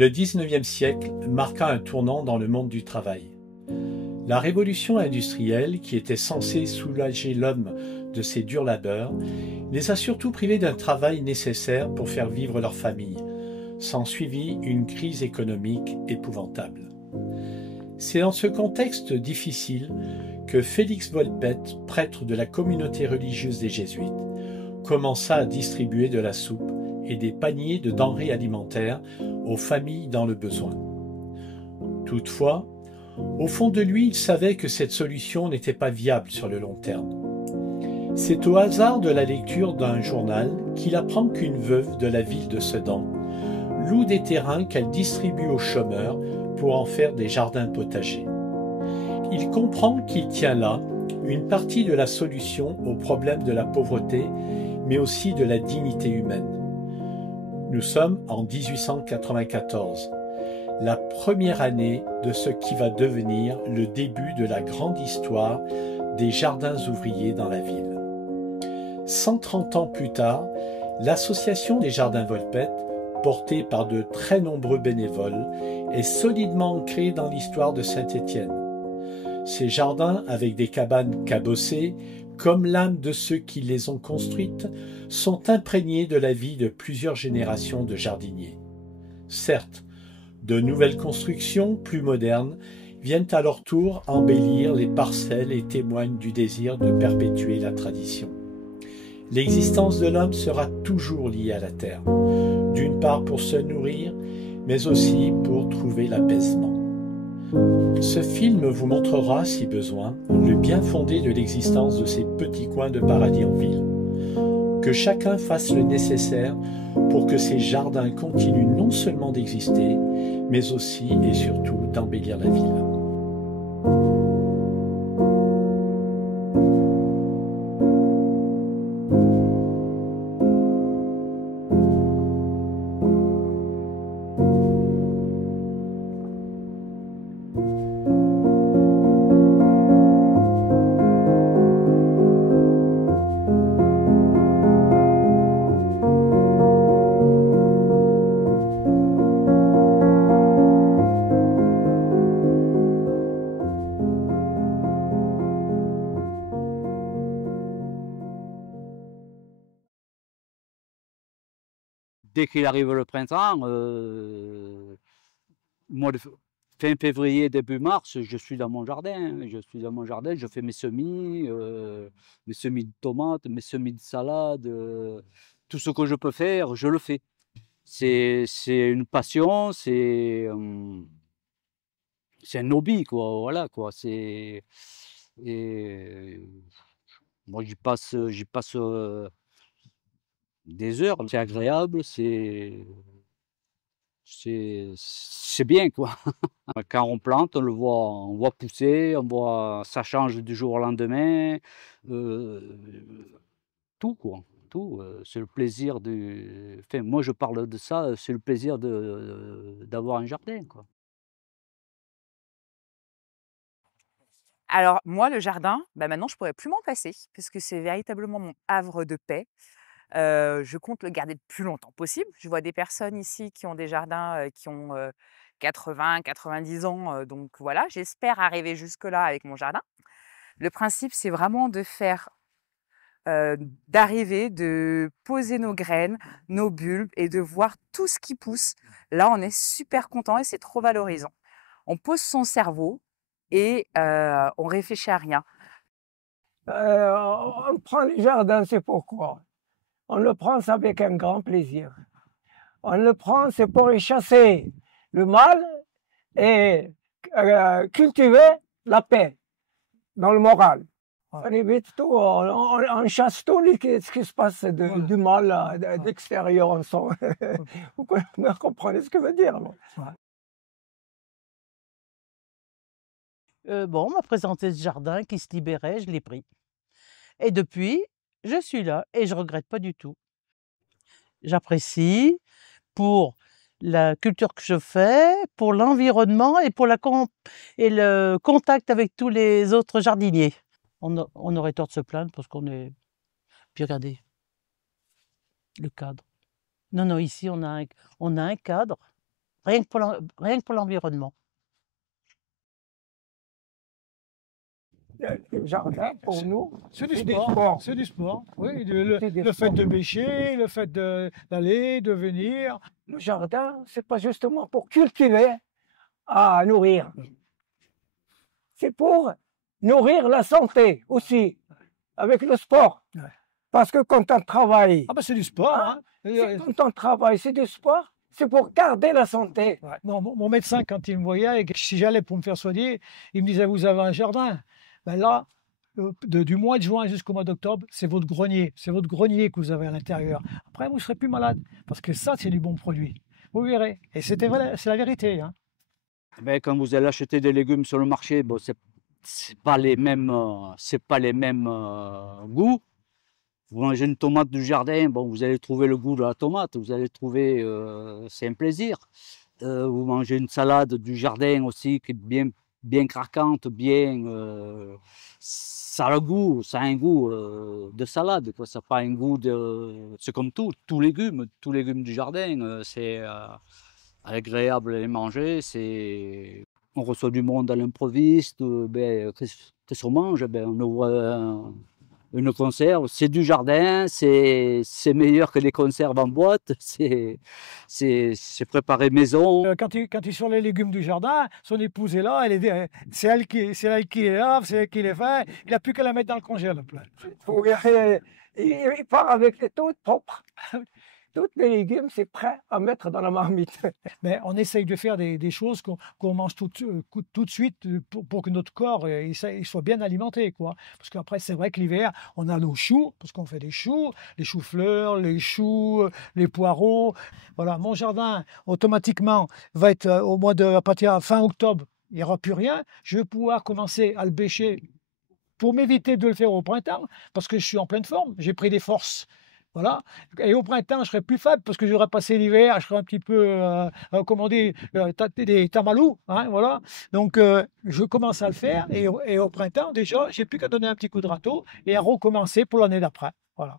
Le XIXe siècle marqua un tournant dans le monde du travail. La révolution industrielle, qui était censée soulager l'homme de ses durs labeurs, les a surtout privés d'un travail nécessaire pour faire vivre leur famille. S'ensuivit une crise économique épouvantable. C'est dans ce contexte difficile que Félix Volpette, prêtre de la communauté religieuse des Jésuites, commença à distribuer de la soupe et des paniers de denrées alimentaires aux familles dans le besoin. Toutefois, au fond de lui, il savait que cette solution n'était pas viable sur le long terme. C'est au hasard de la lecture d'un journal qu'il apprend qu'une veuve de la ville de Sedan loue des terrains qu'elle distribue aux chômeurs pour en faire des jardins potagers. Il comprend qu'il tient là une partie de la solution au problème de la pauvreté, mais aussi de la dignité humaine. Nous sommes en 1894, la première année de ce qui va devenir le début de la grande histoire des jardins ouvriers dans la ville. 130 ans plus tard, l'association des jardins Volpette, portée par de très nombreux bénévoles, est solidement ancrée dans l'histoire de Saint-Étienne. Ces jardins, avec des cabanes cabossées, comme l'âme de ceux qui les ont construites, sont imprégnés de la vie de plusieurs générations de jardiniers. Certes, de nouvelles constructions, plus modernes, viennent à leur tour embellir les parcelles et témoignent du désir de perpétuer la tradition. L'existence de l'homme sera toujours liée à la terre, d'une part pour se nourrir, mais aussi pour trouver l'apaisement. Ce film vous montrera, si besoin, le bien fondé de l'existence de ces petits coins de paradis en ville. Que chacun fasse le nécessaire pour que ces jardins continuent non seulement d'exister, mais aussi et surtout d'embellir la ville. Dès qu'il arrive le printemps, mois de fin février, début mars, je suis dans mon jardin. Je suis dans mon jardin, je fais mes semis de tomates, mes semis de salade, tout ce que je peux faire, je le fais. C'est une passion, c'est un hobby, quoi. Voilà, quoi. Et moi, j'y passe des heures. C'est agréable, c'est bien, quoi. Quand on plante, on voit pousser, on voit ça change du jour au lendemain, tout, quoi, tout, c'est le plaisir enfin, moi, je parle de ça, c'est le plaisir d'avoir un jardin, quoi. Alors moi, le jardin, bah, maintenant je pourrais plus m'en passer parce que c'est véritablement mon havre de paix. Je compte le garder le plus longtemps possible. Je vois des personnes ici qui ont des jardins, qui ont, 80-90 ans, donc voilà, j'espère arriver jusque-là avec mon jardin. Le principe, c'est vraiment de faire, heu, d'arriver, de poser nos graines, nos bulbes et de voir tout ce qui pousse. Là, on est super content et c'est trop valorisant. On pose son cerveau et on réfléchit à rien. On prend le jardin, c'est pourquoi? On le prend c'est avec un grand plaisir. On le prend, c'est pour y chasser le mal et cultiver la paix dans le moral. On évite tout, on chasse tout ce qui se passe du mal d'extérieur. Vous comprenez ce que je veux dire? Bon, on m'a présenté ce jardin qui se libérait, je l'ai pris. Et depuis, je suis là et je regrette pas du tout. J'apprécie pour la culture que je fais, pour l'environnement et pour le contact avec tous les autres jardiniers. On aurait tort de se plaindre parce qu'on est... Puis regardez, le cadre. Non, non, ici on a un cadre rien que pour l'environnement. Le jardin, pour nous, C'est du c'est du sport. sport. C'est du sport. Oui, C'est du le fait sport. de bêcher, le fait d'aller, de venir. Le jardin, c'est pas justement pour cultiver à nourrir. C'est pour nourrir la santé aussi, avec le sport. Ouais. Parce que quand on travaille, Ah ben c'est du sport. Hein. quand on travaille, c'est du sport, c'est pour garder la santé. Ouais. Mon médecin, quand il me voyait, et que si j'allais pour me faire soigner, il me disait, vous avez un jardin. Ben là, du mois de juin jusqu'au mois d'octobre, c'est votre grenier. C'est votre grenier que vous avez à l'intérieur. Après, vous ne serez plus malade. Parce que ça, c'est du bon produit. Vous verrez. Et c'était vrai, c'est la vérité. Hein. Ben, quand vous allez acheter des légumes sur le marché, bon, c'est pas les mêmes goûts. Vous mangez une tomate du jardin, bon, vous allez trouver le goût de la tomate, vous allez trouver, c'est un plaisir. Vous mangez une salade du jardin aussi qui est bien craquante, ça a un goût de salade, quoi. Ça n'a pas un goût de, c'est comme tous légumes du jardin, c'est agréable à les manger. On reçoit du monde à l'improviste, qu'est-ce qu'on mange? Ben, on ouvre une conserve, c'est du jardin, c'est meilleur que les conserves en boîte, c'est préparé maison. Quand il est sur les légumes du jardin, son épouse est là, c'est elle qui les lave, c'est elle qui les fait, il n'a plus qu'à la mettre dans le congélateur. Il part avec les toutes propres. Tous les légumes, c'est prêt à mettre dans la marmite. Mais on essaye de faire des choses qu'on mange tout de suite pour que notre corps il soit bien alimenté, quoi. Parce qu'après, c'est vrai que l'hiver, on a nos choux, parce qu'on fait des choux, les choux-fleurs, les choux, les poireaux. Voilà, mon jardin, automatiquement, va être à partir de fin octobre, il n'y aura plus rien. Je vais pouvoir commencer à le bêcher pour m'éviter de le faire au printemps, parce que je suis en pleine forme, j'ai pris des forces. Voilà. Et au printemps, je serai plus faible parce que j'aurai passé l'hiver, je serai un petit peu, comment dire, des tamalous. Hein, voilà. Donc, je commence à le faire et au printemps, déjà, j'ai plus qu'à donner un petit coup de râteau et à recommencer pour l'année d'après. Voilà.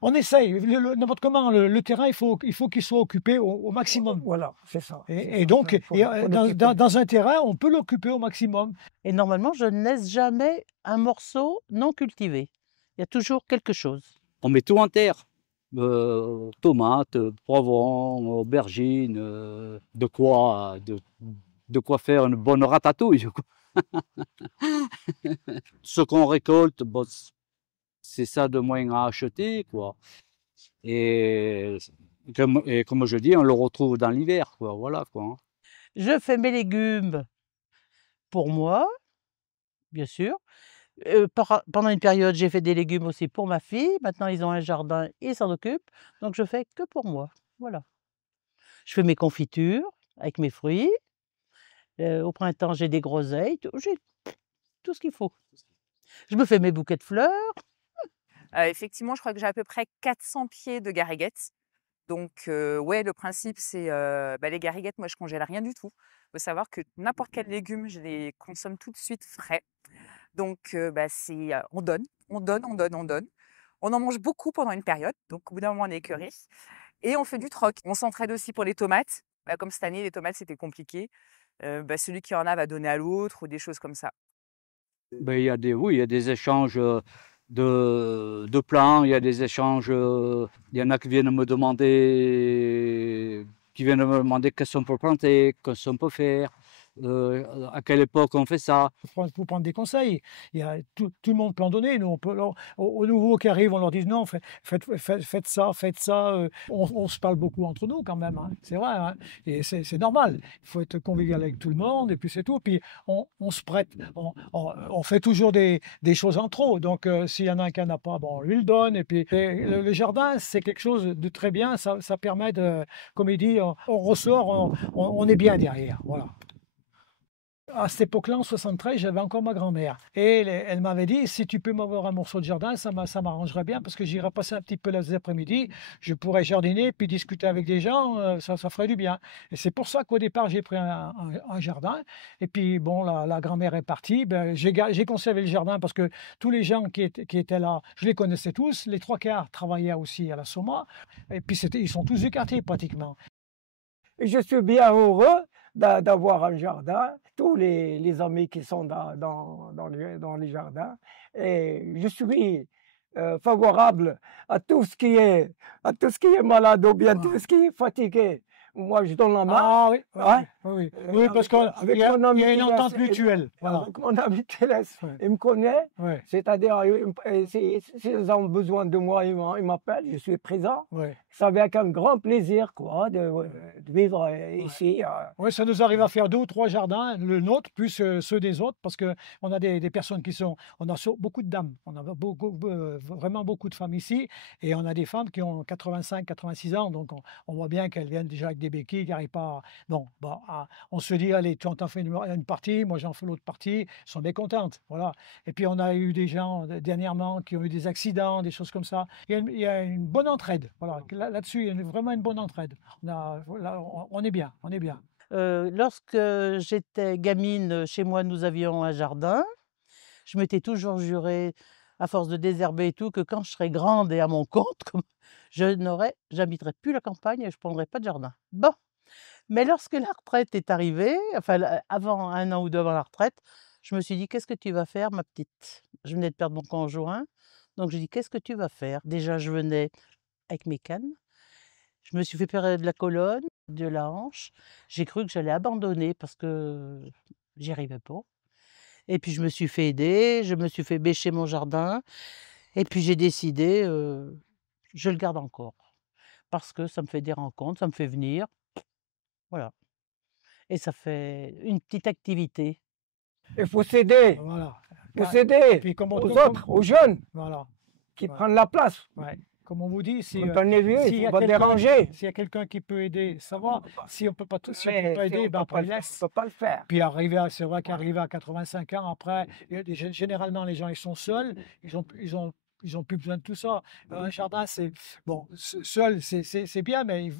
On essaye, n'importe comment, le terrain, il faut qu'il soit occupé au maximum. Voilà, c'est ça. Et donc, dans un terrain, on peut l'occuper au maximum. Et normalement, je ne laisse jamais un morceau non cultivé. Il y a toujours quelque chose. On met tout en terre, tomates, poivrons, aubergines, de quoi faire une bonne ratatouille. Ce qu'on récolte, bon, c'est ça de moins à acheter, quoi. Et comme je dis, on le retrouve dans l'hiver, quoi. Voilà, quoi. Hein. Je fais mes légumes pour moi, bien sûr. Pendant une période, j'ai fait des légumes aussi pour ma fille. Maintenant, ils ont un jardin, ils s'en occupent. Donc, je fais que pour moi. Voilà. Je fais mes confitures avec mes fruits. Au printemps, j'ai des groseilles. J'ai tout ce qu'il faut. Je me fais mes bouquets de fleurs. Effectivement, je crois que j'ai à peu près 400 pieds de gariguettes. Donc, ouais, le principe, c'est les gariguettes, moi, je congèle rien du tout. Il faut savoir que n'importe quel légume, je les consomme tout de suite frais. Donc, on donne, on donne, on donne, on donne. On en mange beaucoup pendant une période. Donc, au bout d'un moment, on est écœuré. Et on fait du troc. On s'entraide aussi pour les tomates. Comme cette année, les tomates, c'était compliqué. Celui qui en a va donner à l'autre ou des choses comme ça. Ben, il y a des échanges de plans, il y a des échanges. Il y en a qui viennent me demander qu'est-ce qu'on peut planter, qu'est-ce qu'on peut faire, à quelle époque on fait ça. Pour prendre des conseils. Il y a tout le monde peut en donner. Nous, on peut, aux nouveaux qui arrivent, on leur dit non, faites ça, faites ça. On se parle beaucoup entre nous quand même, hein. C'est vrai. Hein. Et c'est normal. Il faut être convivial avec tout le monde et puis c'est tout. Puis on se prête. On fait toujours des choses en trop. Donc s'il y en a un qui n'en a pas, bon, on lui le donne. Et puis le jardin, c'est quelque chose de très bien. Ça permet de, comme il dit, on ressort, on est bien derrière. Voilà. À cette époque-là, en 73, j'avais encore ma grand-mère. Et elle m'avait dit, si tu peux m'avoir un morceau de jardin, ça m'arrangerait bien parce que j'irais passer un petit peu les après-midi, je pourrais jardiner, puis discuter avec des gens, ça ferait du bien. Et c'est pour ça qu'au départ, j'ai pris un jardin. Et puis, bon, la grand-mère est partie. Ben, j'ai conservé le jardin parce que tous les gens qui étaient là, je les connaissais tous. Les trois quarts travaillaient aussi à la Soma. Et puis, ils sont tous du quartier pratiquement. je suis bien heureux d'avoir un jardin, tous les amis qui sont dans les jardins, et je suis favorable à tout ce qui est malade ou bien tout ce qui est fatigué. Moi, je donne la main. Ah oui, oui, Hein? oui, oui, parce qu'il Avec y a mon ami une Télès, entente mutuelle. Voilà. avec mon ami Télès, Ouais. il me connaît, Ouais, c'est-à-dire, s'ils ont besoin de moi, ils m'appellent, je suis présent. ouais. C'est avec un grand plaisir, quoi, de vivre ici. Oui, ça nous arrive à faire 2 ou 3 jardins, le nôtre plus ceux des autres, parce qu'on a des personnes qui sont, on a beaucoup de dames, on a vraiment beaucoup de femmes ici, et on a des femmes qui ont 85, 86 ans, donc on voit bien qu'elles viennent déjà avec des béquilles, qui n'arrivent pas. Bon, on se dit, allez, tu en fais une partie, moi j'en fais l'autre partie, elles sont mécontentes, voilà. Et puis on a eu des gens dernièrement qui ont eu des accidents, des choses comme ça. Il y a une bonne entraide, voilà. Là-dessus, il y a vraiment une bonne entraide. On est bien, on est bien. Lorsque j'étais gamine, chez moi, nous avions un jardin. Je m'étais toujours juré, à force de désherber et tout, que quand je serais grande et à mon compte, j'habiterais plus la campagne et je prendrais pas de jardin. Bon, mais lorsque la retraite est arrivée, enfin avant 1 an ou 2 avant la retraite, je me suis dit: «Qu'est-ce que tu vas faire, ma petite?» Je venais de perdre mon conjoint, donc j'ai dit: «Qu'est-ce que tu vas faire?» Déjà, je venais avec mes cannes. Je me suis fait opérer de la colonne, de la hanche. J'ai cru que j'allais abandonner parce que j'y arrivais pas. Et puis je me suis fait aider, je me suis fait bêcher mon jardin et puis j'ai décidé, je le garde encore parce que ça me fait des rencontres, ça me fait venir, voilà, et ça fait une petite activité. Il faut s'aider, Voilà. il faut Et s'aider puis comme aux autres, aux jeunes voilà. qui Ouais. prennent la place. Ouais. Comme on vous dit, si, Quand on est vieux, s'il y il a faut pas quelqu'un déranger. s'il y a quelqu'un qui peut aider, ça va. Si on peut pas, si on Mais peut pas si aider, on ben peut après pas on le faire, laisse. on peut pas le faire. Puis c'est vrai qu'arriver à 85 ans après, généralement les gens ils sont seuls, ils ont plus besoin de tout ça. Un jardin, c'est bon, seul, c'est bien, mais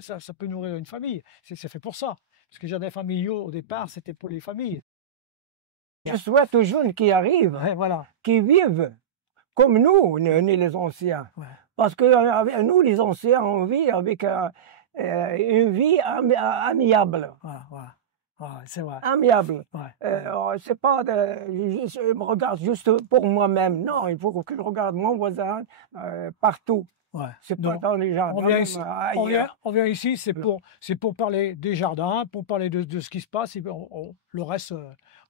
ça peut nourrir une famille. C'est fait pour ça. Parce que les jardins familiaux au départ, c'était pour les familles. Je souhaite aux jeunes qui arrivent, Ouais, voilà. qui vivent comme nous, les anciens. Ouais. Parce que nous, les anciens, on vit avec une vie amiable. Voilà, voilà. Voilà, c'est vrai. Amiable. Ouais. C'est pas je me regarde juste pour moi-même. Non, il faut que je regarde mon voisin partout. Ouais. C'est pas Non. dans les jardins. On vient même ici, ailleurs. on vient ici, c'est pour parler des jardins, pour parler de ce qui se passe, et puis le reste,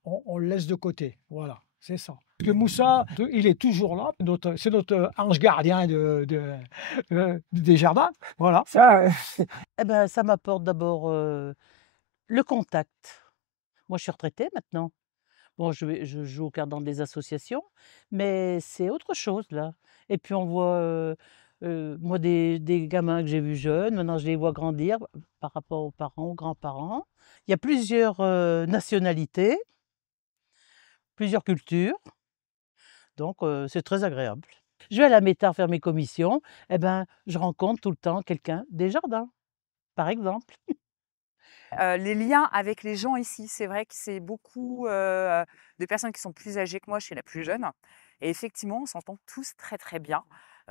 on le laisse de côté. Voilà, c'est ça. Parce que Moussa, il est toujours là, c'est notre ange gardien des jardins. Voilà. Ça, Eh ben, ça m'apporte d'abord, le contact. Moi, je suis retraitée maintenant. Bon, je joue aux cartes dans des associations, mais c'est autre chose là. Et puis on voit, moi des gamins que j'ai vus jeunes, maintenant je les vois grandir par rapport aux parents, aux grands-parents. Il y a plusieurs, nationalités, plusieurs cultures, donc c'est très agréable. Je vais à la Métard faire mes commissions, et ben, je rencontre tout le temps quelqu'un des jardins, par exemple. Les liens avec les gens ici, c'est vrai que c'est beaucoup de personnes qui sont plus âgées que moi, je suis la plus jeune. Et effectivement, on s'entend tous très très bien.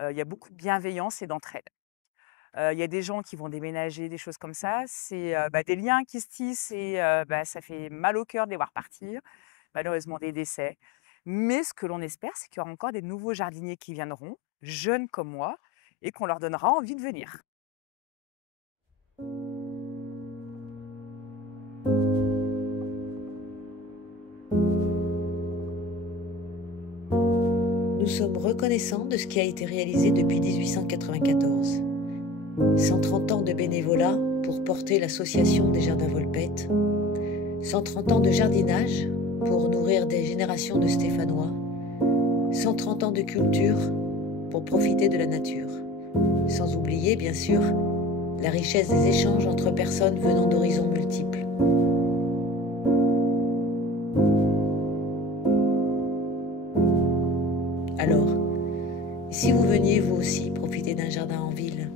Il y a beaucoup de bienveillance et d'entraide. Il y a des gens qui vont déménager, des choses comme ça. C'est des liens qui se tissent et ça fait mal au cœur de les voir partir. Malheureusement, des décès. Mais ce que l'on espère, c'est qu'il y aura encore des nouveaux jardiniers qui viendront, jeunes comme moi, et qu'on leur donnera envie de venir. Nous sommes reconnaissants de ce qui a été réalisé depuis 1894. 130 ans de bénévolat pour porter l'association des Jardins Volpette. 130 ans de jardinage pour nourrir des générations de Stéphanois. 130 ans de culture pour profiter de la nature. Sans oublier, bien sûr, la richesse des échanges entre personnes venant d'horizons multiples. Alors, si vous veniez vous aussi profiter d'un jardin en ville,